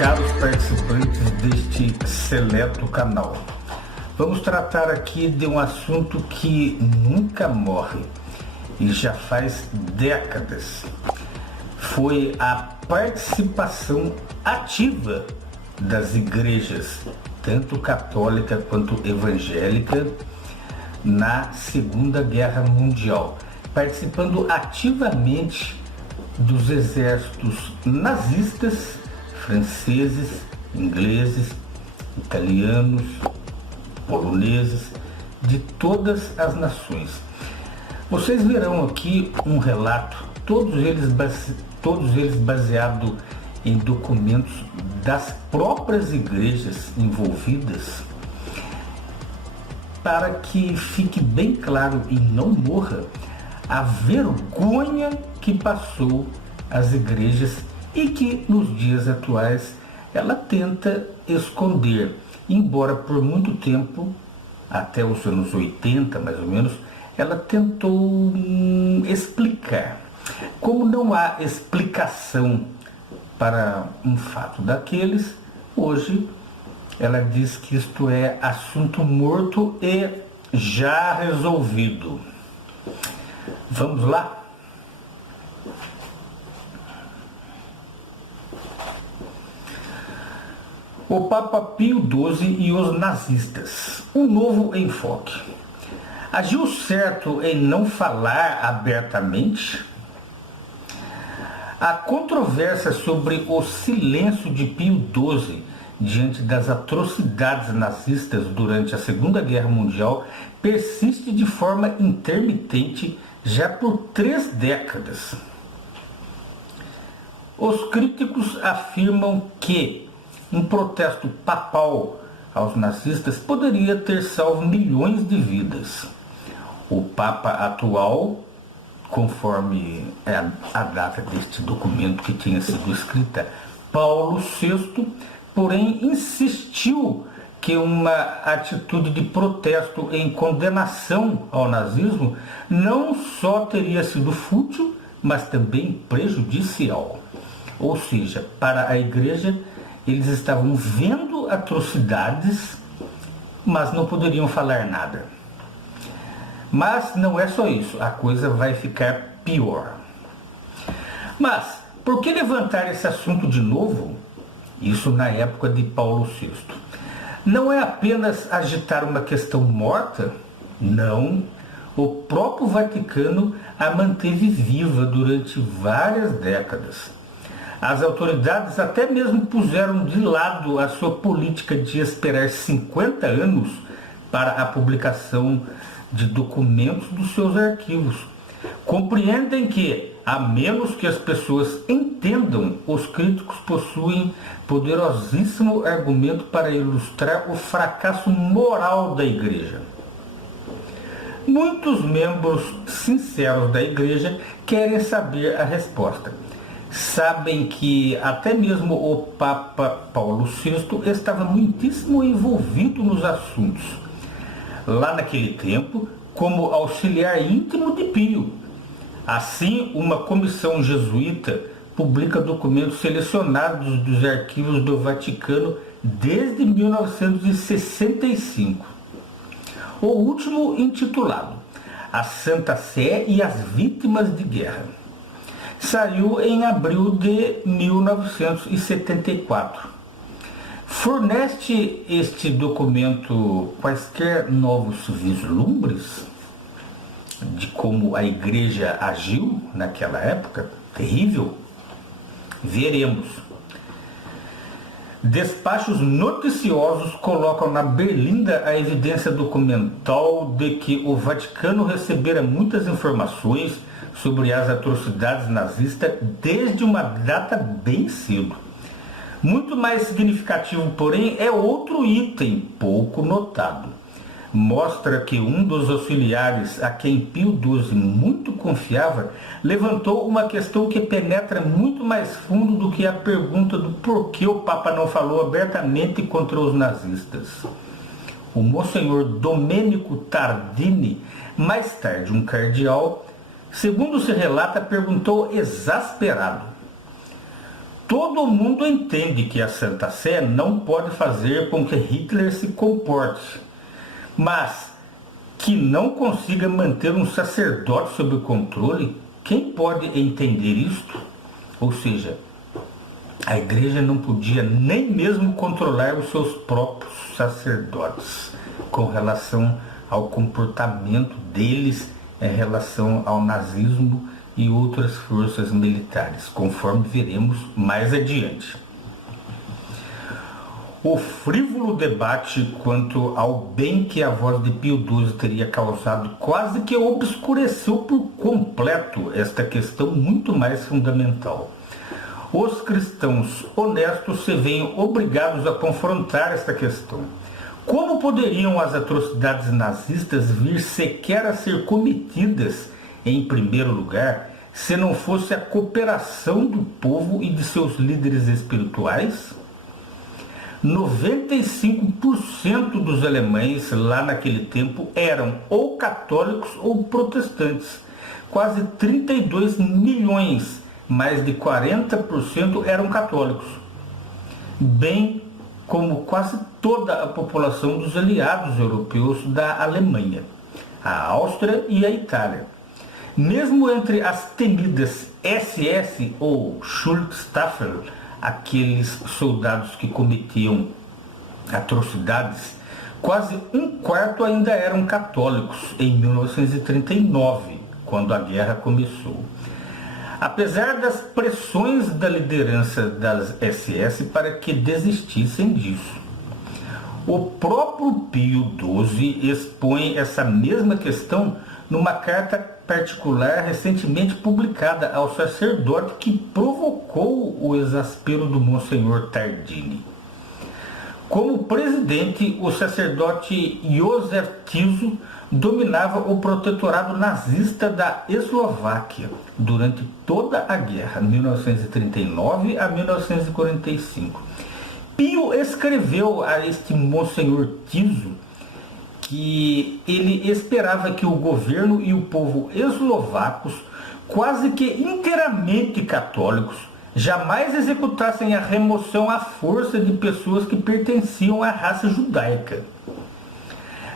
caros participantes deste seleto canal. Vamos tratar aqui de um assunto que nunca morre e já faz décadas. Foi a participação ativa das igrejas, tanto católica quanto evangélica, na Segunda Guerra Mundial, participando ativamente dos exércitos nazistas, franceses, ingleses, italianos, poloneses, de todas as nações. Vocês verão aqui um relato, todos eles baseados em documentos das próprias igrejas envolvidas, para que fique bem claro e não morra a vergonha que passou as igrejas e que nos dias atuais ela tenta esconder, embora por muito tempo, até os anos 80 mais ou menos, ela tentou explicar. Como não há explicação para um fato daqueles, hoje ela diz que isto é assunto morto e já resolvido. Vamos lá? O Papa Pio XII e os nazistas. Um novo enfoque. Agiu certo em não falar abertamente? A controvérsia sobre o silêncio de Pio XII diante das atrocidades nazistas durante a Segunda Guerra Mundial persiste de forma intermitente já por 3 décadas. Os críticos afirmam que um protesto papal aos nazistas poderia ter salvo milhões de vidas. O Papa atual, conforme a data deste documento que tinha sido escrita, Paulo VI, porém insistiu que uma atitude de protesto em condenação ao nazismo não só teria sido fútil, mas também prejudicial. Ou seja, para a igreja, eles estavam vendo atrocidades, mas não poderiam falar nada. Mas não é só isso, a coisa vai ficar pior. Mas, por que levantar esse assunto de novo? Isso na época de Paulo VI. Não é apenas agitar uma questão morta? Não. O próprio Vaticano a manteve viva durante várias décadas. As autoridades até mesmo puseram de lado a sua política de esperar 50 anos para a publicação de documentos dos seus arquivos. Compreendem que, a menos que as pessoas entendam, os críticos possuem poderosíssimo argumento para ilustrar o fracasso moral da Igreja. Muitos membros sinceros da Igreja querem saber a resposta. Sabem que até mesmo o Papa Paulo VI estava muitíssimo envolvido nos assuntos. Lá naquele tempo, como auxiliar íntimo de Pio. Assim, uma comissão jesuíta publica documentos selecionados dos arquivos do Vaticano desde 1965. O último intitulado A Santa Sé e as Vítimas de Guerra. Saiu em abril de 1974. Fornece este documento quaisquer novos vislumbres de como a igreja agiu naquela época terrível? Veremos. Despachos noticiosos colocam na berlinda a evidência documental de que o Vaticano recebera muitas informações sobre as atrocidades nazistas desde uma data bem cedo. Muito mais significativo, porém, é outro item pouco notado. Mostra que um dos auxiliares a quem Pio XII muito confiava levantou uma questão que penetra muito mais fundo do que a pergunta do porquê o Papa não falou abertamente contra os nazistas. O Monsenhor Domenico Tardini, mais tarde um cardeal, segundo se relata, perguntou exasperado: Todo mundo entende que a Santa Sé não pode fazer com que Hitler se comporte, mas que não consiga manter um sacerdote sob controle, quem pode entender isto? Ou seja, a igreja não podia nem mesmo controlar os seus próprios sacerdotes com relação ao comportamento deles em relação ao nazismo e outras forças militares, conforme veremos mais adiante. O frívolo debate quanto ao bem que a voz de Pio XII teria causado quase que obscureceu por completo esta questão muito mais fundamental. Os cristãos honestos se veem obrigados a confrontar esta questão. Como poderiam as atrocidades nazistas vir sequer a ser cometidas em primeiro lugar, se não fosse a cooperação do povo e de seus líderes espirituais? 95% dos alemães lá naquele tempo eram ou católicos ou protestantes. Quase 32 milhões, mais de 40% eram católicos. Bem como quase toda a população dos aliados europeus da Alemanha, a Áustria e a Itália. Mesmo entre as temidas SS ou Schutzstaffel, aqueles soldados que cometiam atrocidades, quase um quarto ainda eram católicos em 1939, quando a guerra começou. Apesar das pressões da liderança das SS para que desistissem disso. O próprio Pio XII expõe essa mesma questão numa carta particular recentemente publicada ao sacerdote que provocou o exaspero do Monsenhor Tardini. Como presidente, o sacerdote Józef Tiso dominava o protetorado nazista da Eslováquia durante toda a guerra, 1939 a 1945. Pio escreveu a este Monsenhor Tiso que ele esperava que o governo e o povo eslovacos, quase que inteiramente católicos, jamais executassem a remoção à força de pessoas que pertenciam à raça judaica.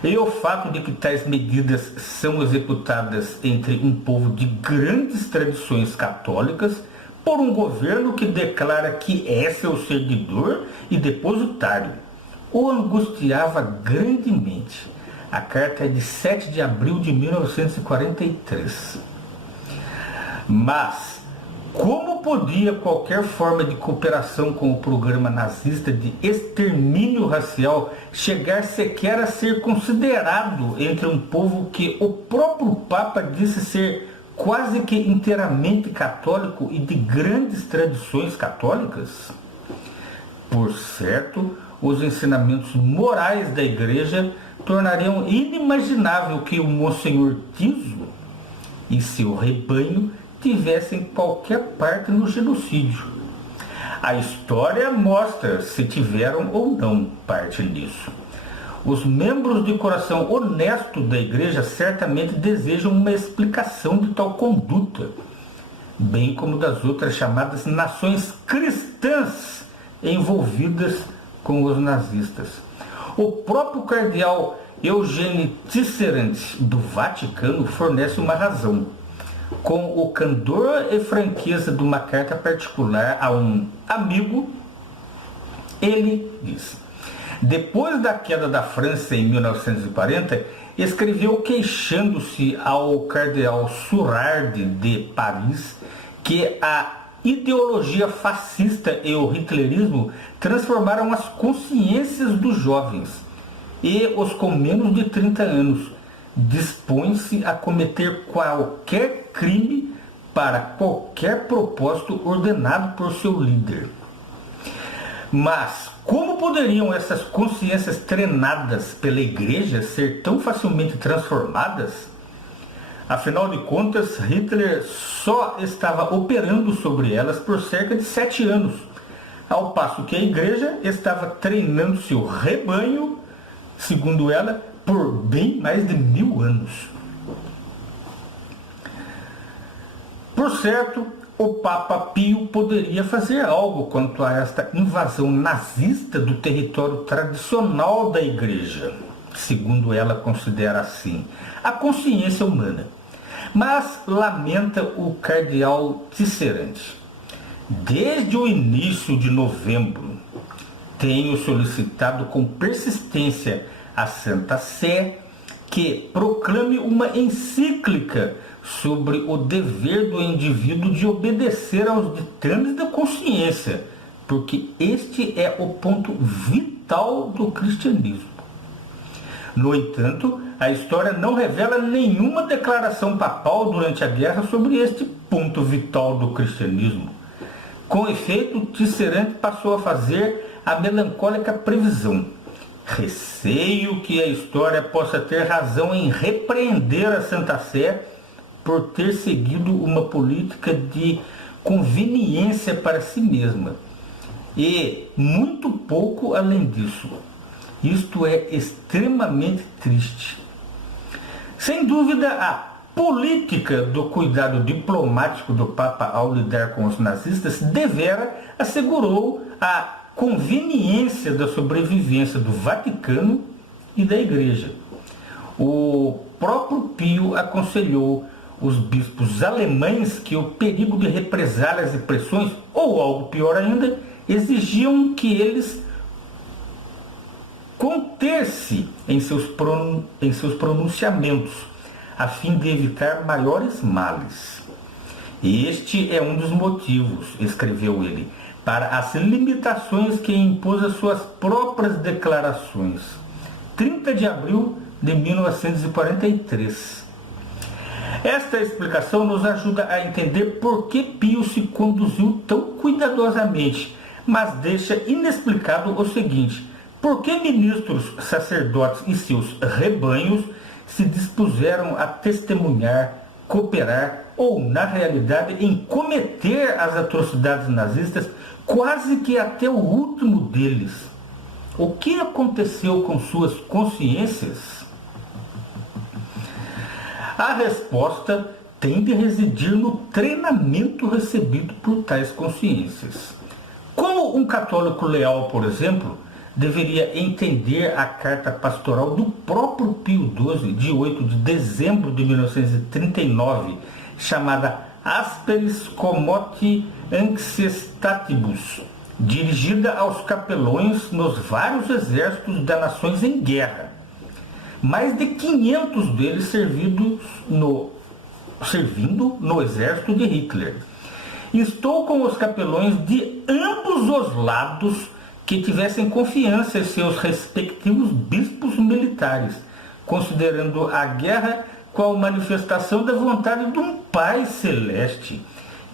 E o fato de que tais medidas são executadas entre um povo de grandes tradições católicas por um governo que declara que é seu seguidor e depositário, o angustiava grandemente. A carta é de 7 de abril de 1943. Mas, como podia qualquer forma de cooperação com o programa nazista de extermínio racial chegar sequer a ser considerado entre um povo que o próprio Papa disse ser quase que inteiramente católico e de grandes tradições católicas? Por certo, os ensinamentos morais da Igreja tornariam inimaginável que o Monsenhor Tiso e seu rebanho tivessem qualquer parte no genocídio. A história mostra se tiveram ou não parte nisso. Os membros de coração honesto da Igreja certamente desejam uma explicação de tal conduta, bem como das outras chamadas nações cristãs envolvidas com os nazistas. O próprio cardeal Eugene Tisserand, do Vaticano, fornece uma razão. Com o candor e franqueza de uma carta particular a um amigo, ele diz: depois da queda da França em 1940, escreveu queixando-se ao cardeal Surard de Paris que a ideologia fascista e o hitlerismo transformaram as consciências dos jovens e os com menos de 30 anos dispõem-se a cometer qualquer crime para qualquer propósito ordenado por seu líder. Mas como poderiam essas consciências treinadas pela Igreja ser tão facilmente transformadas? Afinal de contas, Hitler só estava operando sobre elas por cerca de 7 anos, ao passo que a Igreja estava treinando seu rebanho, segundo ela, por bem mais de 1000 anos. Por certo, o Papa Pio poderia fazer algo quanto a esta invasão nazista do território tradicional da Igreja, segundo ela considera assim, a consciência humana. Mas lamenta o cardeal Tisserand. Desde o início de novembro, tenho solicitado com persistência à Santa Sé que proclame uma encíclica sobre o dever do indivíduo de obedecer aos ditames da consciência, porque este é o ponto vital do cristianismo. No entanto, a história não revela nenhuma declaração papal durante a guerra sobre este ponto vital do cristianismo. Com efeito, Tisserand passou a fazer a melancólica previsão: receio que a história possa ter razão em repreender a Santa Sé por ter seguido uma política de conveniência para si mesma. E muito pouco além disso. Isto é extremamente triste. Sem dúvida, a política do cuidado diplomático do Papa ao lidar com os nazistas devera assegurou a conveniência da sobrevivência do Vaticano e da Igreja. O próprio Pio aconselhou os bispos alemães que o perigo de represálias e pressões, ou algo pior ainda, exigiam que eles conter-se em seus pronunciamentos, a fim de evitar maiores males. Este é um dos motivos, escreveu ele, para as limitações que impôs às suas próprias declarações. 30 de abril de 1943. Esta explicação nos ajuda a entender por que Pio se conduziu tão cuidadosamente, mas deixa inexplicado o seguinte: por que ministros, sacerdotes e seus rebanhos se dispuseram a testemunhar, cooperar ou, na realidade, em cometer as atrocidades nazistas quase que até o último deles? O que aconteceu com suas consciências? A resposta tem de residir no treinamento recebido por tais consciências. Como um católico leal, por exemplo, deveria entender a carta pastoral do próprio Pio XII, de 8 de dezembro de 1939, chamada Asperis Commoti Anxiestatibus, dirigida aos capelões nos vários exércitos das nações em guerra. Mais de 500 deles servindo no exército de Hitler. Estou com os capelões de ambos os lados que tivessem confiança em seus respectivos bispos militares, considerando a guerra qual manifestação da vontade de um Pai Celeste,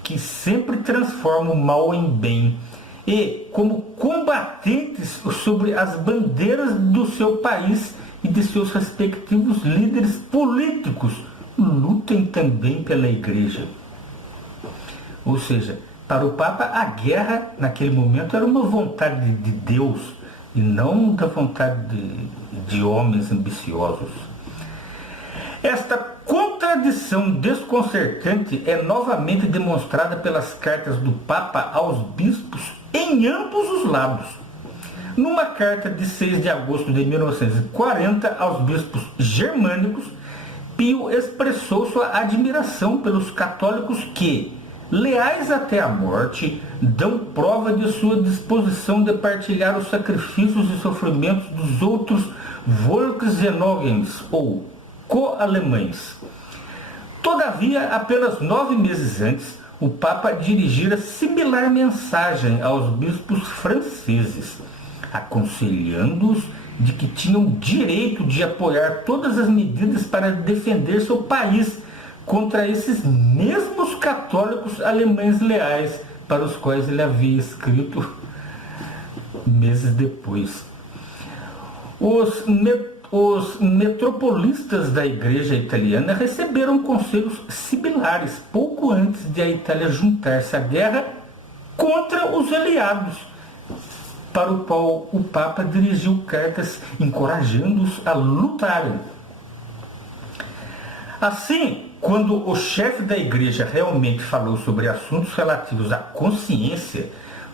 que sempre transforma o mal em bem, e como combatentes sobre as bandeiras do seu país e de seus respectivos líderes políticos, lutem também pela Igreja. Ou seja, para o Papa, a guerra, naquele momento, era uma vontade de Deus e não da vontade de homens ambiciosos. Esta contradição desconcertante é novamente demonstrada pelas cartas do Papa aos bispos em ambos os lados. Numa carta de 6 de agosto de 1940 aos bispos germânicos, Pio expressou sua admiração pelos católicos que, leais até a morte, dão prova de sua disposição de partilhar os sacrifícios e sofrimentos dos outros Volksgenogens, ou co-alemães. Todavia, apenas 9 meses antes, o Papa dirigira similar mensagem aos bispos franceses, aconselhando-os de que tinham direito de apoiar todas as medidas para defender seu país contra esses mesmos católicos alemães leais, para os quais ele havia escrito meses depois. Os metropolistas da Igreja italiana receberam conselhos similares pouco antes de a Itália juntar-se à guerra contra os aliados, para o qual o Papa dirigiu cartas encorajando-os a lutarem. Assim, quando o chefe da igreja realmente falou sobre assuntos relativos à consciência,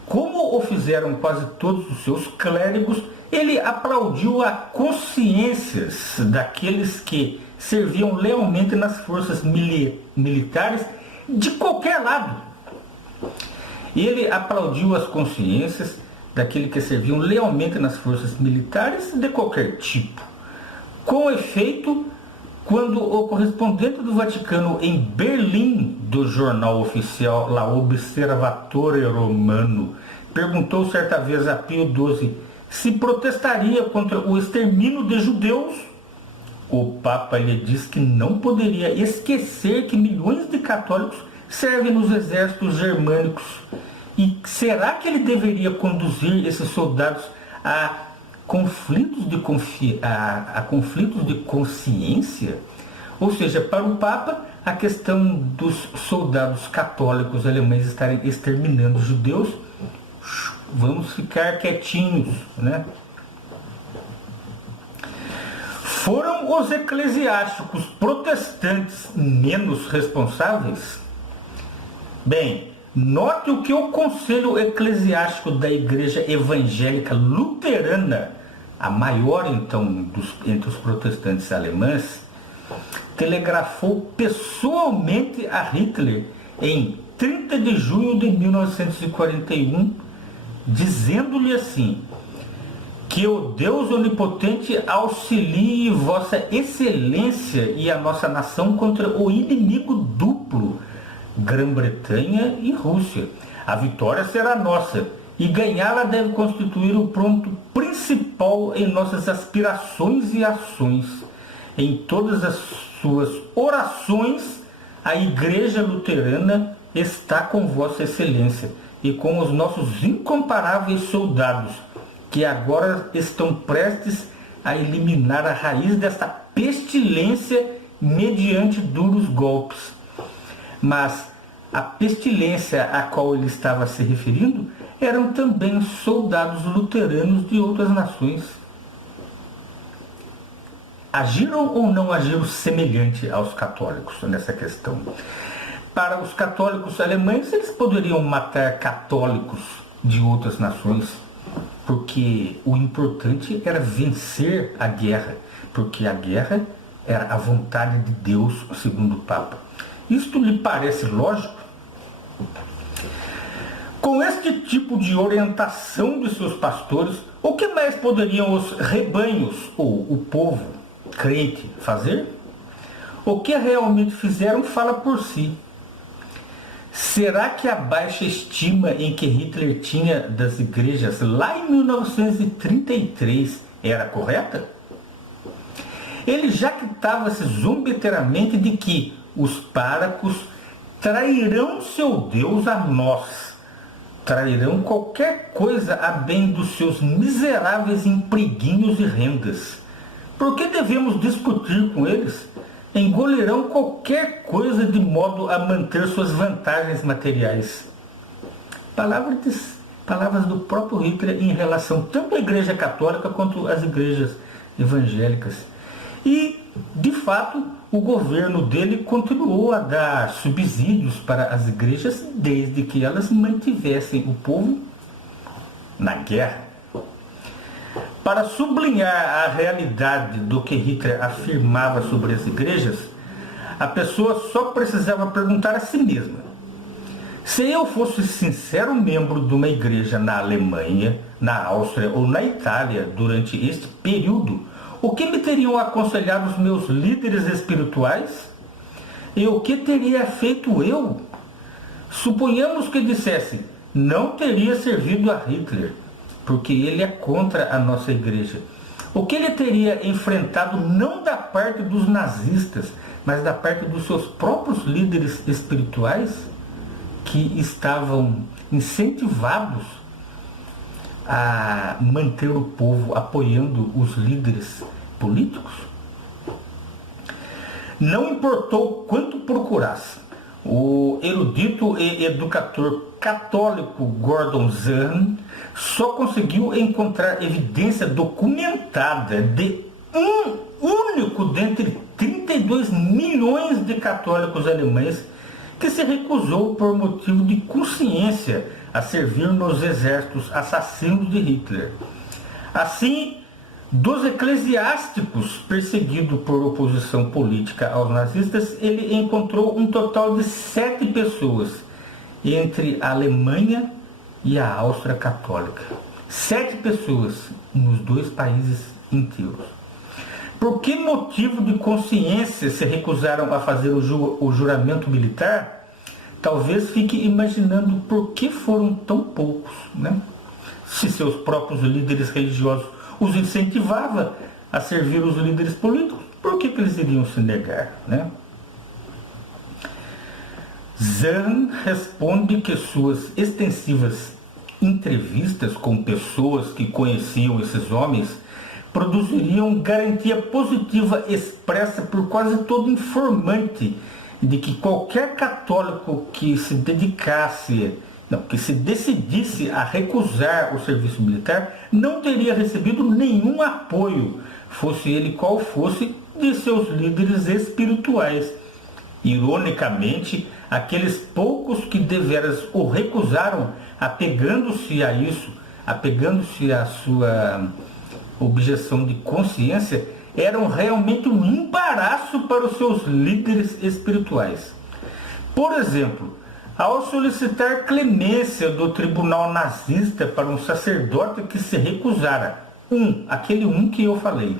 como o fizeram quase todos os seus clérigos, ele aplaudiu a consciências daqueles que serviam lealmente nas forças militares de qualquer lado. Ele aplaudiu as consciências daqueles que serviam lealmente nas forças militares de qualquer tipo. Com efeito, quando o correspondente do Vaticano em Berlim, do jornal oficial La Osservatore Romano, perguntou certa vez a Pio XII se protestaria contra o extermínio de judeus, o Papa lhe disse que não poderia esquecer que milhões de católicos servem nos exércitos germânicos. E será que ele deveria conduzir esses soldados a conflitos de consciência? Ou seja, para o Papa, a questão dos soldados católicos alemães estarem exterminando os judeus, vamos ficar quietinhos, né? Foram os eclesiásticos protestantes menos responsáveis? Bem, note o que o Conselho Eclesiástico da Igreja Evangélica Luterana, a maior então entre os protestantes alemães, telegrafou pessoalmente a Hitler em 30 de junho de 1941, dizendo-lhe assim: que o Deus Onipotente auxilie Vossa Excelência e a nossa nação contra o inimigo duplo, Grã-Bretanha e Rússia. A vitória será nossa, e ganhá-la deve constituir o ponto principal em nossas aspirações e ações. Em todas as suas orações, a Igreja Luterana está com Vossa Excelência e com os nossos incomparáveis soldados, que agora estão prestes a eliminar a raiz desta pestilência mediante duros golpes. Mas a pestilência a qual ele estava se referindo eram também soldados luteranos de outras nações. Agiram ou não agiram semelhante aos católicos nessa questão? Para os católicos alemães, eles poderiam matar católicos de outras nações, porque o importante era vencer a guerra, porque a guerra era a vontade de Deus, segundo o Papa. Isto lhe parece lógico? Com este tipo de orientação de seus pastores, o que mais poderiam os rebanhos, ou o povo crente, fazer? O que realmente fizeram fala por si. Será que a baixa estima em que Hitler tinha das igrejas lá em 1933 era correta? Ele jactava-se zombeteiramente de que os párocos trairão seu Deus a nós, trairão qualquer coisa a bem dos seus miseráveis empreguinhos e rendas. Por que devemos discutir com eles? Engolirão qualquer coisa de modo a manter suas vantagens materiais. Palavras do próprio Hitler em relação tanto à Igreja Católica quanto às igrejas evangélicas. E, de fato, o governo dele continuou a dar subsídios para as igrejas desde que elas mantivessem o povo na guerra. Para sublinhar a realidade do que Hitler afirmava sobre as igrejas, a pessoa só precisava perguntar a si mesma: se eu fosse sincero membro de uma igreja na Alemanha, na Áustria ou na Itália durante este período, o que me teriam aconselhado os meus líderes espirituais? E o que teria feito eu? Suponhamos que dissesse: não teria servido a Hitler, porque ele é contra a nossa igreja. O que ele teria enfrentado não da parte dos nazistas, mas da parte dos seus próprios líderes espirituais, que estavam incentivados a manter o povo apoiando os líderes políticos? Não importou quanto procurasse, o erudito e educador católico Gordon Zahn só conseguiu encontrar evidência documentada de um único dentre 32 milhões de católicos alemães que se recusou por motivo de consciência a servir nos exércitos assassinos de Hitler. Assim, dos eclesiásticos perseguidos por oposição política aos nazistas, ele encontrou um total de 7 pessoas entre a Alemanha e a Áustria Católica. 7 pessoas nos 2 países inteiros. Por que motivo de consciência se recusaram a fazer o juramento militar? Talvez fique imaginando por que foram tão poucos, né? Se seus próprios líderes religiosos os incentivavam a servir os líderes políticos, por que eles iriam se negar, né? Zahn responde que suas extensivas entrevistas com pessoas que conheciam esses homens produziriam garantia positiva expressa por quase todo informante de que qualquer católico que se decidisse a recusar o serviço militar não teria recebido nenhum apoio, fosse ele qual fosse, de seus líderes espirituais. Ironicamente, aqueles poucos que deveras o recusaram, apegando-se a isso, apegando-se à sua objeção de consciência, eram realmente um embaraço para os seus líderes espirituais. Por exemplo, ao solicitar clemência do tribunal nazista para um sacerdote que se recusara, aquele que eu falei,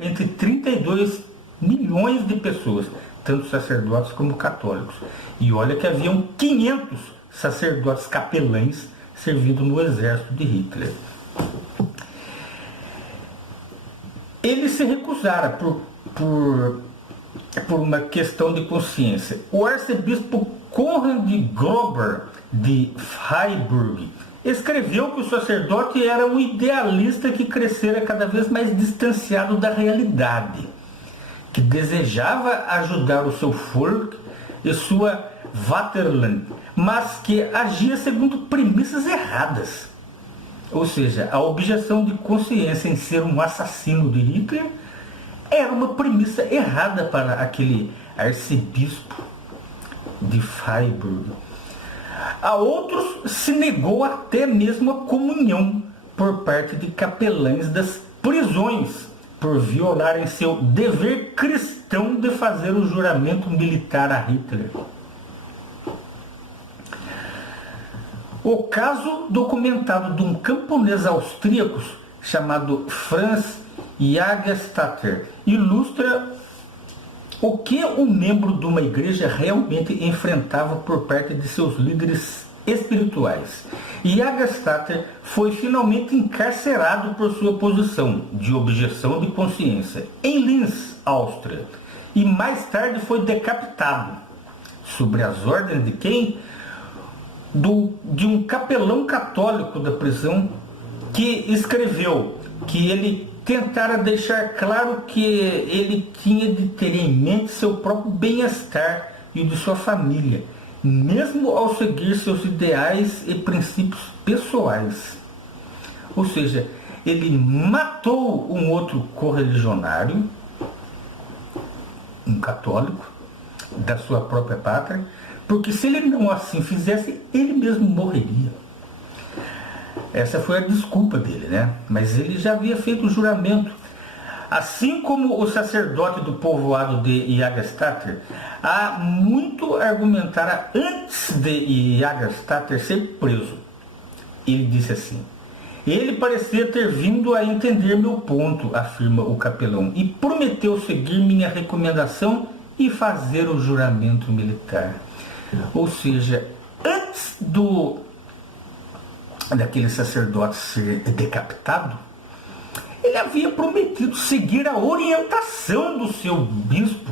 entre 32 milhões de pessoas, tanto sacerdotes como católicos. E olha que haviam 500 sacerdotes capelães servindo no exército de Hitler. Ele se recusara por uma questão de consciência. O arcebispo Konrad Gruber de Freiburg escreveu que o sacerdote era um idealista que crescera cada vez mais distanciado da realidade, que desejava ajudar o seu Volk e sua Vaterland, mas que agia segundo premissas erradas. Ou seja, a objeção de consciência em ser um assassino de Hitler era uma premissa errada para aquele arcebispo de Freiburg. A outros se negou até mesmo a comunhão por parte de capelães das prisões, por violarem seu dever cristão de fazer o juramento militar a Hitler. O caso documentado de um camponês austríaco chamado Franz Jagerstatter ilustra o que um membro de uma igreja realmente enfrentava por parte de seus líderes espirituais. Jagerstatter foi finalmente encarcerado por sua posição de objeção de consciência em Linz, Áustria, e mais tarde foi decapitado. Sobre as ordens de quem? De um capelão católico da prisão, que escreveu que ele tentara deixar claro que ele tinha de ter em mente seu próprio bem-estar e o de sua família, mesmo ao seguir seus ideais e princípios pessoais. Ou seja, ele matou um outro correligionário, um católico, da sua própria pátria, porque se ele não assim fizesse, ele mesmo morreria. Essa foi a desculpa dele, né? Mas ele já havia feito o juramento. Assim como o sacerdote do povoado de Jagerstatter, há muito argumentar antes de Jagerstatter ser preso. Ele disse assim: ele parecia ter vindo a entender meu ponto, afirma o capelão, e prometeu seguir minha recomendação e fazer o juramento militar. Ou seja, antes daquele sacerdote ser decapitado, ele havia prometido seguir a orientação do seu bispo,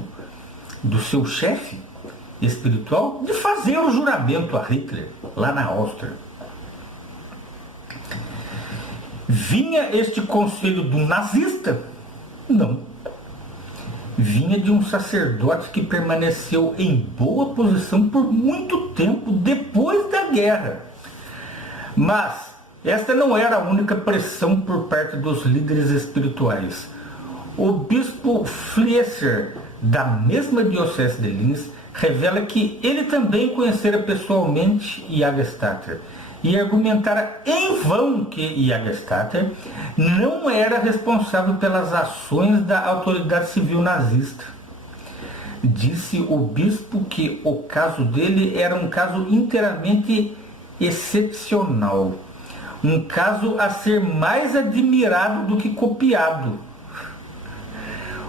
do seu chefe espiritual, de fazer o juramento a Hitler, lá na Áustria. Vinha este conselho do nazista? Não. Vinha de um sacerdote que permaneceu em boa posição por muito tempo depois da guerra. Mas esta não era a única pressão por parte dos líderes espirituais. O bispo Fliesser, da mesma diocese de Linz, revela que ele também conhecera pessoalmente Jägerstätter e argumentara em vão que Jägerstätter não era responsável pelas ações da autoridade civil nazista. Disse o bispo que o caso dele era um caso inteiramente excepcional, um caso a ser mais admirado do que copiado.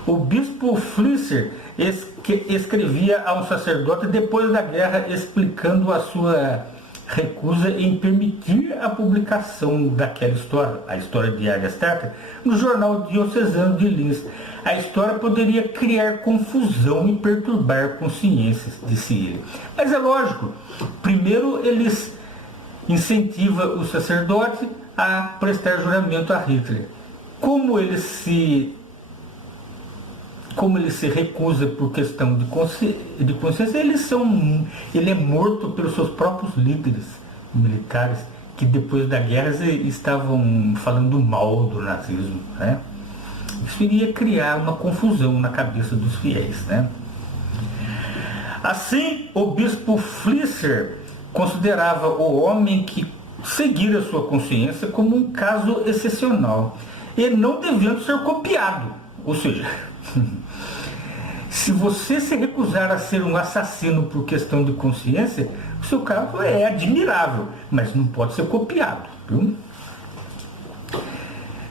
O bispo Fliesser escrevia a um sacerdote depois da guerra explicando a sua recusa em permitir a publicação daquela história, a história de Jägerstätter, no jornal diocesano de Linz. A história poderia criar confusão e perturbar consciências, disse ele. Mas é lógico, primeiro eles incentivam o sacerdote a prestar juramento a Hitler. Como ele se recusa por questão de consciência, ele é morto pelos seus próprios líderes militares, que depois da guerra estavam falando mal do nazismo, né? Isso iria criar uma confusão na cabeça dos fiéis, né? Assim, o bispo Fliesser considerava o homem que seguira sua consciência como um caso excepcional e não devendo ser copiado. Ou seja, se você se recusar a ser um assassino por questão de consciência, o seu caso é admirável, mas não pode ser copiado, viu?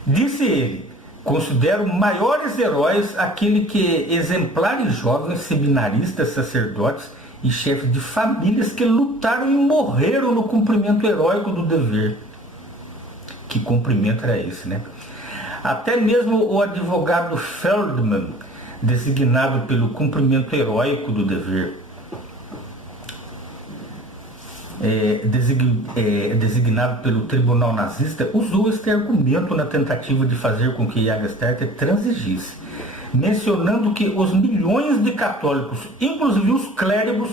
Disse ele: considero maiores heróis aquele que exemplares jovens, seminaristas, sacerdotes e chefes de famílias que lutaram e morreram no cumprimento heróico do dever. Que cumprimento era esse, né? Até mesmo o advogado Feldman, designado pelo cumprimento heróico do dever, designado pelo tribunal nazista, usou este argumento na tentativa de fazer com que Jägerstätter transigisse, mencionando que os milhões de católicos, inclusive os clérigos,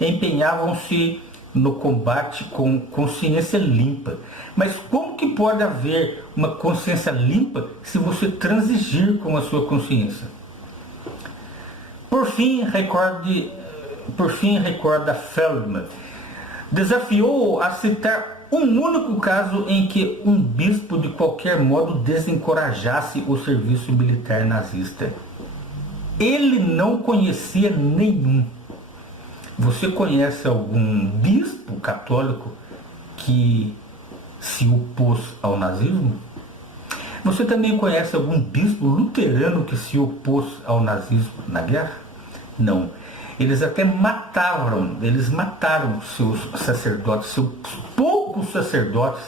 empenhavam-se no combate com consciência limpa. Mas como que pode haver uma consciência limpa se você transigir com a sua consciência? Por fim, recorda Feldman, desafiou a citar um único caso em que um bispo de qualquer modo desencorajasse o serviço militar nazista. Ele não conhecia nenhum. Você conhece algum bispo católico que se opôs ao nazismo? Você também conhece algum bispo luterano que se opôs ao nazismo na guerra? Não. Eles até mataram seus sacerdotes, seus poucos sacerdotes,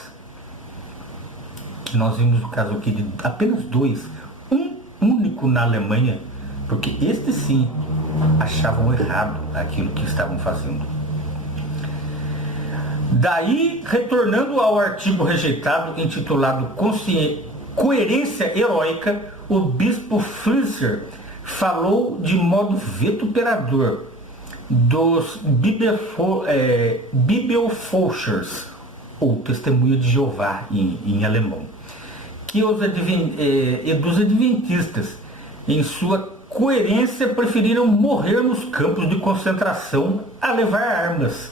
que nós vimos o caso aqui de apenas 2, um único na Alemanha, porque estes sim achavam errado aquilo que estavam fazendo. Daí, retornando ao artigo rejeitado intitulado Coerência Heróica, o bispo Fliesser falou de modo vituperador dos Bibelforschers, ou Testemunha de Jeová em alemão, e dos adventistas, em sua coerência, preferiram morrer nos campos de concentração a levar armas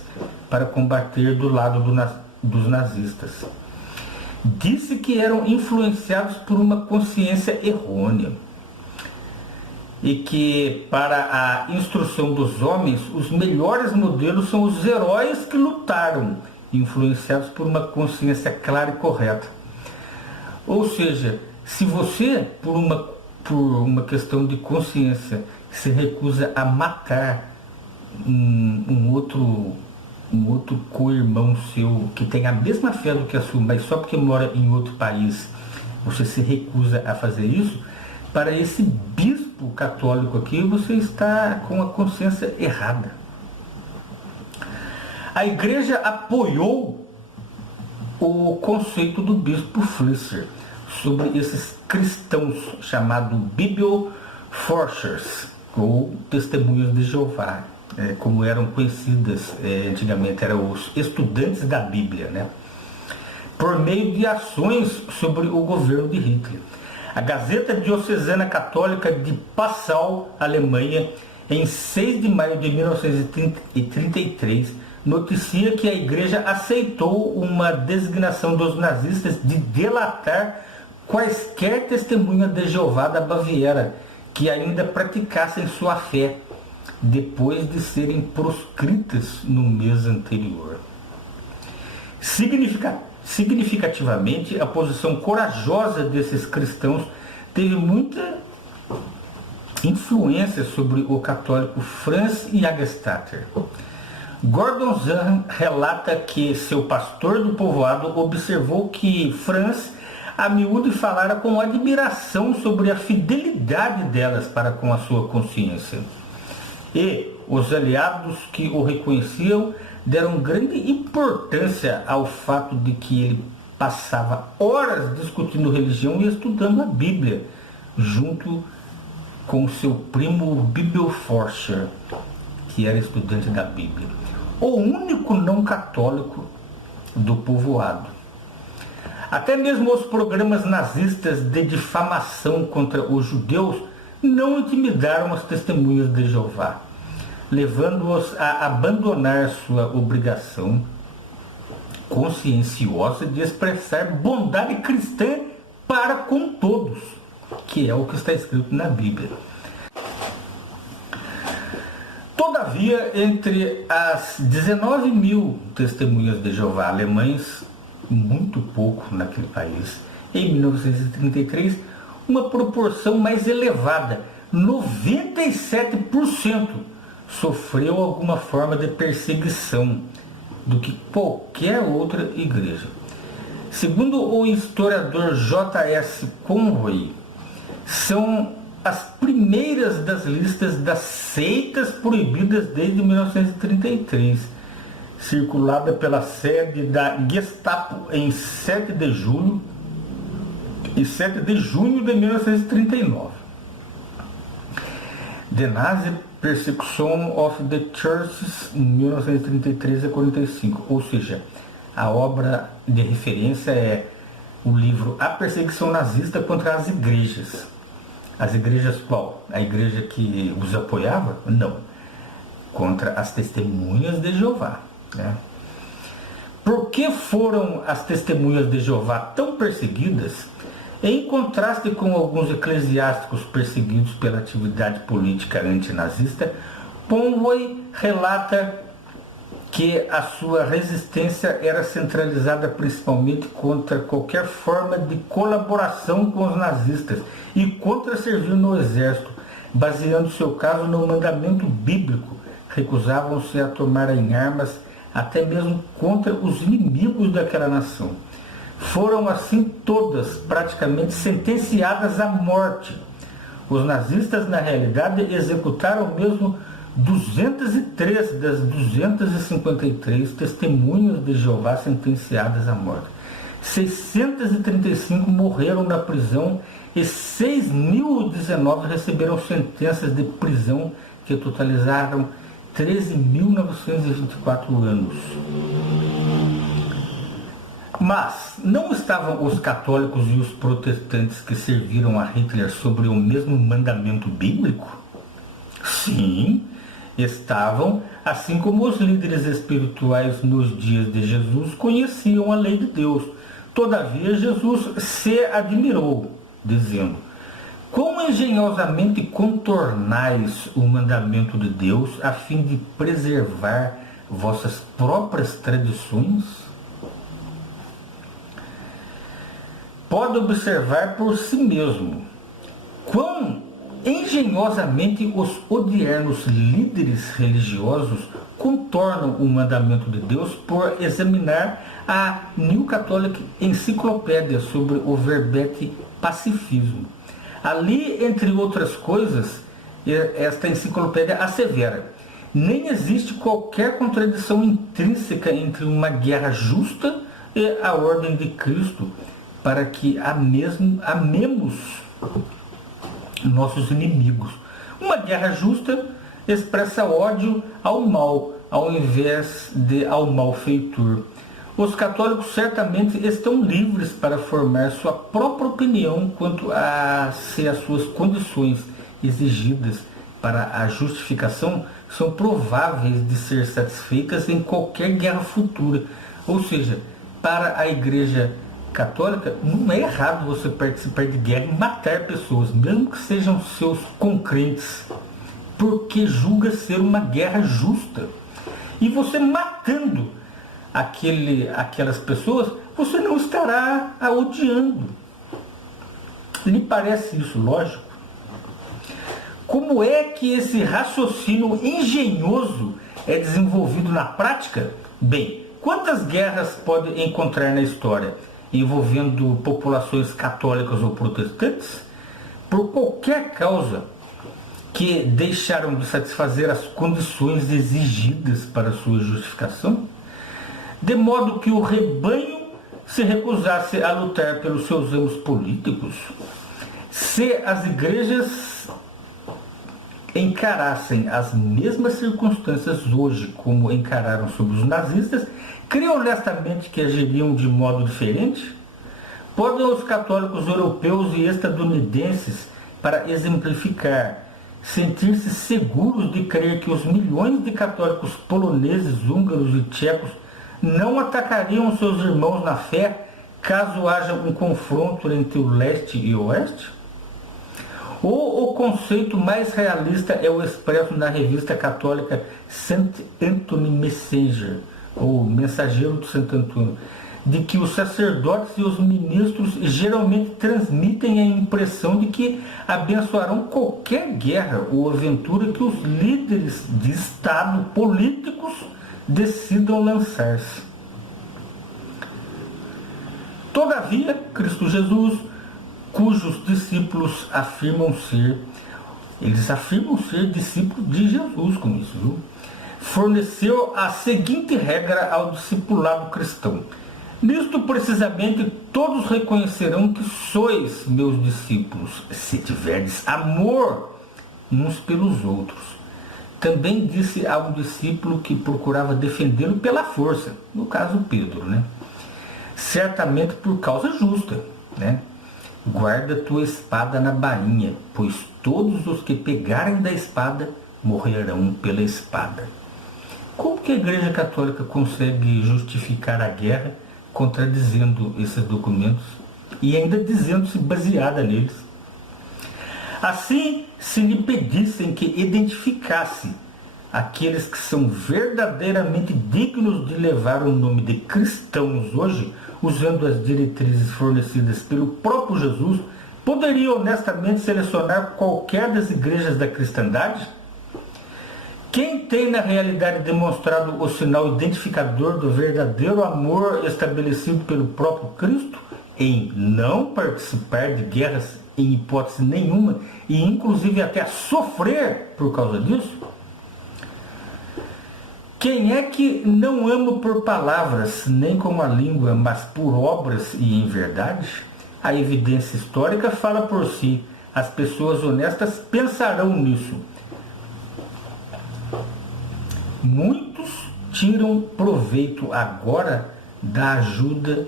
para combater do lado dos nazistas. Disse que eram influenciados por uma consciência errônea e que, para a instrução dos homens, os melhores modelos são os heróis que lutaram, influenciados por uma consciência clara e correta. Ou seja, se você, por uma questão de consciência, se recusa a matar um outro co-irmão seu que tem a mesma fé do que a sua, mas só porque mora em outro país, você se recusa a fazer isso, para esse bispo católico aqui, você está com a consciência errada. A igreja apoiou o conceito do bispo Fliesser sobre esses cristãos chamados Bibelforschers, ou testemunhas de Jeová, como eram conhecidas antigamente, eram os estudantes da Bíblia, né? Por meio de ações sobre o governo de Hitler. A Gazeta Diocesana Católica de Passau, Alemanha, em 6 de maio de 1933, noticia que a Igreja aceitou uma designação dos nazistas de delatar quaisquer testemunhas de Jeová da Baviera que ainda praticassem sua fé, depois de serem proscritas no mês anterior. Significativamente, a posição corajosa desses cristãos teve muita influência sobre o católico Franz Jagerstatter. Gordon Zahn relata que seu pastor do povoado observou que Franz a miúdo falara com admiração sobre a fidelidade delas para com a sua consciência. E os aliados que o reconheciam deram grande importância ao fato de que ele passava horas discutindo religião e estudando a Bíblia, junto com seu primo Bibelforscher, que era estudante da Bíblia. O único não católico do povoado. Até mesmo os programas nazistas de difamação contra os judeus não intimidaram as testemunhas de Jeová, levando-os a abandonar sua obrigação conscienciosa de expressar bondade cristã para com todos, que é o que está escrito na Bíblia. Todavia, entre as 19 mil testemunhas de Jeová alemães, muito pouco naquele país, em 1933, uma proporção mais elevada, 97%, sofreu alguma forma de perseguição do que qualquer outra igreja. Segundo o historiador J.S. Conway, são as primeiras das listas das seitas proibidas desde 1933, circulada pela sede da Gestapo em 7 de julho e 7 de junho de 1939. The Nazi Persecution of the Churches, 1933 a 45, ou seja, a obra de referência é o livro A Perseguição Nazista contra as Igrejas. As igrejas qual? A igreja que os apoiava? Não. Contra as testemunhas de Jeová. Né? Por que foram as testemunhas de Jeová tão perseguidas? Em contraste com alguns eclesiásticos perseguidos pela atividade política antinazista, Conway relata que a sua resistência era centralizada principalmente contra qualquer forma de colaboração com os nazistas e contra servir no exército, baseando seu caso no mandamento bíblico. Recusavam-se a tomarem armas até mesmo contra os inimigos daquela nação. Foram assim todas praticamente sentenciadas à morte. Os nazistas, na realidade, executaram mesmo 203 das 253 testemunhas de Jeová sentenciadas à morte. 635 morreram na prisão e 6.019 receberam sentenças de prisão que totalizaram 13.924 anos. Mas não estavam os católicos e os protestantes que serviram a Hitler sobre o mesmo mandamento bíblico? Sim, estavam, assim como os líderes espirituais nos dias de Jesus conheciam a lei de Deus. Todavia, Jesus se admirou, dizendo: quão engenhosamente contornais o mandamento de Deus a fim de preservar vossas próprias tradições? Pode observar por si mesmo quão engenhosamente os odiernos líderes religiosos contornam o mandamento de Deus por examinar a New Catholic Encyclopedia sobre o verbete pacifismo. Ali, entre outras coisas, esta enciclopédia assevera: nem existe qualquer contradição intrínseca entre uma guerra justa e a ordem de Cristo, para que amemos nossos inimigos. Uma guerra justa expressa ódio ao mal, ao invés de ao malfeitor. os católicos certamente estão livres para formar sua própria opinião quanto a se as suas condições exigidas para a justificação são prováveis de ser satisfeitas em qualquer guerra futura. Ou seja, para a Igreja Católica, não é errado você participar de guerra e matar pessoas, mesmo que sejam seus concrentes, porque julga ser uma guerra justa. E você matando aquelas pessoas, você não estará a odiando. Lhe parece isso lógico? Como é que esse raciocínio engenhoso é desenvolvido na prática? Bem, quantas guerras pode encontrar na história envolvendo populações católicas ou protestantes? Por qualquer causa que deixaram de satisfazer as condições exigidas para sua justificação, de modo que o rebanho se recusasse a lutar pelos seus amos políticos. Se as igrejas encarassem as mesmas circunstâncias hoje como encararam sobre os nazistas, creio honestamente que agiriam de modo diferente? Podem os católicos europeus e estadunidenses, para exemplificar, sentir-se seguros de crer que os milhões de católicos poloneses, húngaros e tchecos não atacariam seus irmãos na fé caso haja um confronto entre o leste e o oeste? Ou o conceito mais realista é o expresso na revista católica St. Anthony Messenger, ou Mensageiro de Santo Antônio, de que os sacerdotes e os ministros geralmente transmitem a impressão de que abençoarão qualquer guerra ou aventura que os líderes de Estado políticos decidam lançar-se. Todavia, Cristo Jesus, cujos discípulos eles afirmam ser discípulos de Jesus com isso, viu? Forneceu a seguinte regra ao discipulado cristão: nisto precisamente todos reconhecerão que sois meus discípulos, se tiverdes amor uns pelos outros. Também disse a um discípulo que procurava defendê-lo pela força, no caso Pedro, né? Certamente por causa justa, né? Guarda tua espada na bainha, pois todos os que pegarem da espada morrerão pela espada. Como que a Igreja Católica consegue justificar a guerra contradizendo esses documentos e ainda dizendo-se baseada neles? Assim, se lhe pedissem que identificasse aqueles que são verdadeiramente dignos de levar o nome de cristãos hoje, usando as diretrizes fornecidas pelo próprio Jesus, poderia honestamente selecionar qualquer das igrejas da cristandade? Quem tem na realidade demonstrado o sinal identificador do verdadeiro amor estabelecido pelo próprio Cristo em não participar de guerras em hipótese nenhuma e inclusive até sofrer por causa disso? Quem é que não ama por palavras, nem com a língua, mas por obras e em verdade? A evidência histórica fala por si. As pessoas honestas pensarão nisso. Muitos tiram proveito agora da ajuda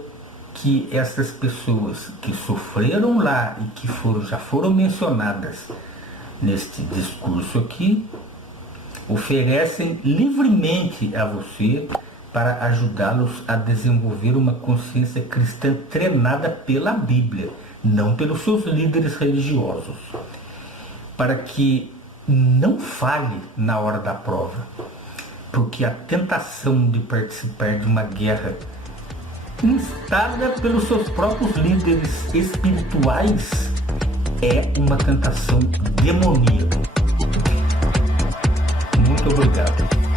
que essas pessoas que sofreram lá e que já foram mencionadas neste discurso aqui, oferecem livremente a você para ajudá-los a desenvolver uma consciência cristã treinada pela Bíblia, não pelos seus líderes religiosos, para que não falhe na hora da prova, porque a tentação de participar de uma guerra instada pelos seus próprios líderes espirituais é uma tentação demoníaca. Muito obrigado.